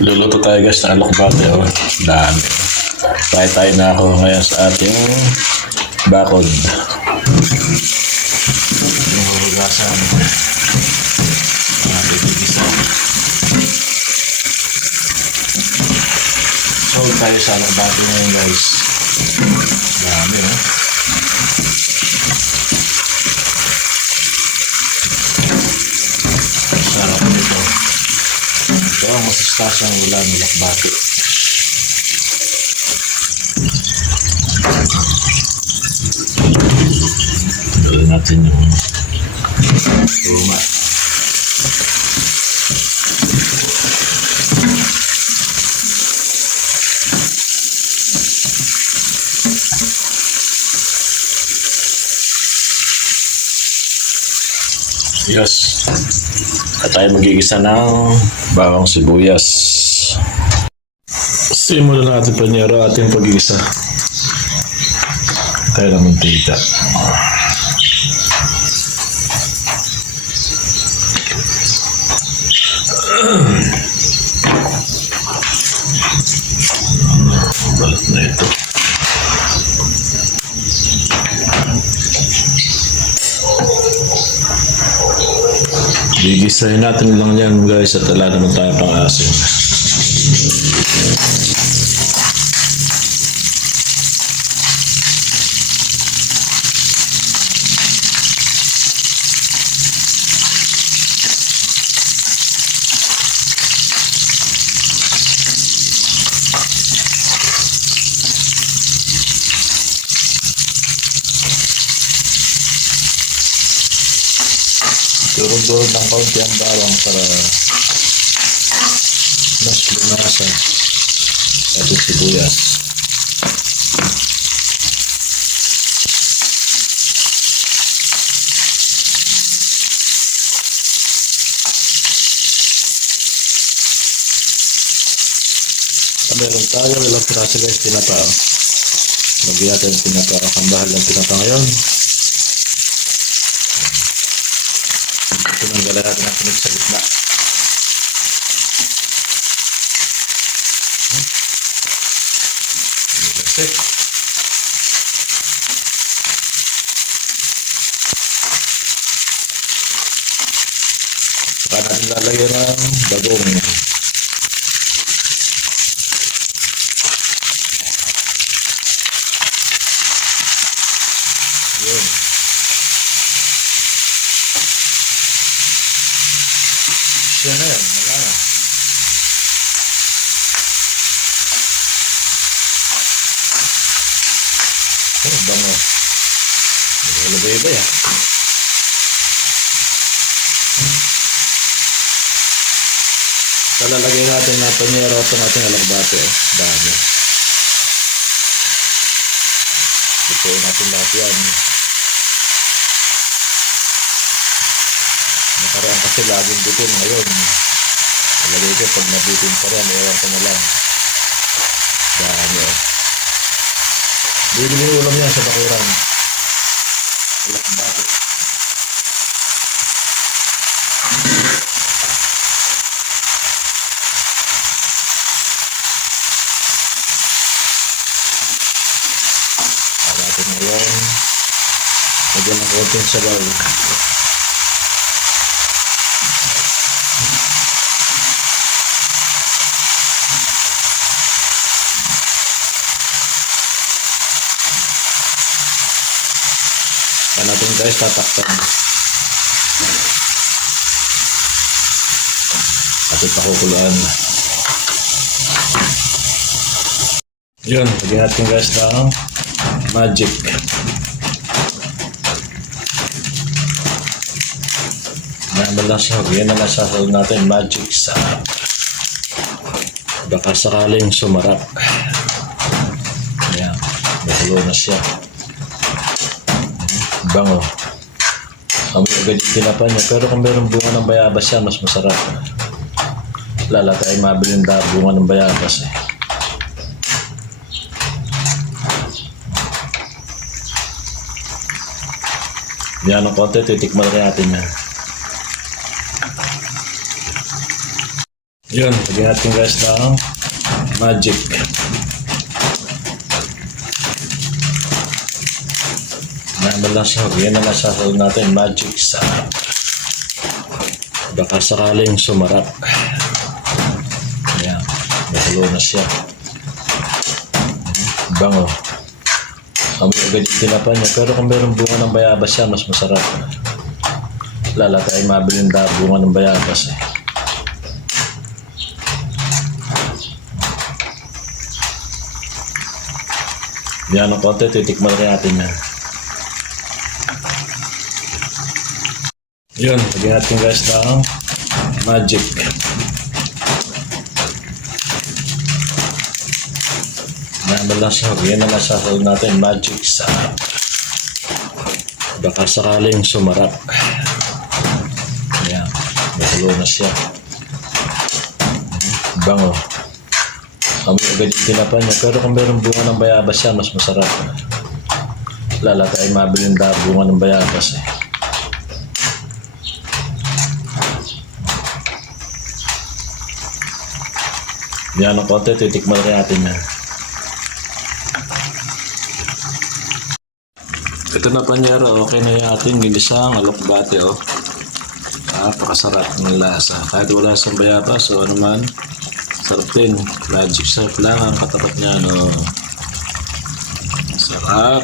Luluto tayo guys ng alokbate. Oh. Dami. Tayo tayo na ako ngayon sa ating bakod. Yung hugasan. Ang ating gigisa. So tayo sa alokbate ngayon guys. Dami oh. Sarap nito. Ito ang masustasyang ulam ng lakbati. Tuloy natin yung luma. Yes. At tayo magigisa ng bawang sibuyas. Simulan natin panyero ating pagigisa. Tayo ng mantika. Balat na ito. Gigisahin natin lang yan guys at wala naman tayo pang asin. Turun-turun ng kaunti ang bawang para mas lumasa at yung sibuyas. Ah, Meron tayo ilang piraso guys tinapa. oh. Lagyan natin ang tinapa. Ang bahal ng tinapa ngayon. Tinanggalan natin ang tinig sa gitna. Lasik. Saka natin lalagyan ng bagong. Yun. Yan na yan. Wala na. Oh, bango. Wala ba iba yan? Talalagay natin na panyero ito natin alagbate. Dami. Ito natin lahat yan. Nakaraan kasi laging bitin ngayon. Ilagay ko pag nabitin pa rin, ewan ko na lang. Dami oh. Bibili ulam yan sa bakuran. Alakbate. Natin ngayon. Lagyan ng konting sabaw. Saka natin guys tatakpan. Ating pakukuluan. Yun, lagyan natin guys ng magic. Yan na lang siya. Yan na lang sa natin magic sa baka sakaling sumarap. Ayan. Nakulo na siya. Bango. Kami agad yung tinapa niya. Pero kung meron bunga ng bayabas yan, mas masarap. Lala tayo mabili ng da- bunga ng bayabas eh. Yan ang konti, titikman rin natin yan. Yun, lagyan natin guys ng magic. Naman lang siya, yan na lang sa natin, magic sa baka sakaling sumarap. Ayan, nakulo na siya. Bango. Kami agad yung tinapa niya, pero kung meron bunga ng bayabas siya, mas masarap. Lala tayo mabili ng bunga ng bayabas eh. Yan ang konti, titikman rin natin yan. Yun, lagyan natin guys ng magic. Naman lang siya, yan na lang sa natin, magic sa baka sakaling sumarap. Ayan, nakulo na siya. Bango. Kami agad yung tinapa niya, pero kung meron bunga ng bayabas siya, mas masarap. Lala tayo mabili ng da- bunga ng bayabas eh. Yan ang konti, titikman rin natin yan. Ito na panyero, okay na yung ating ginisang alokbate oh. Napakasarap ng lasa. Kahit wala sa bayabas o ano man, sarap din. Magic sarap lang ang katapat niya, no. Sarap.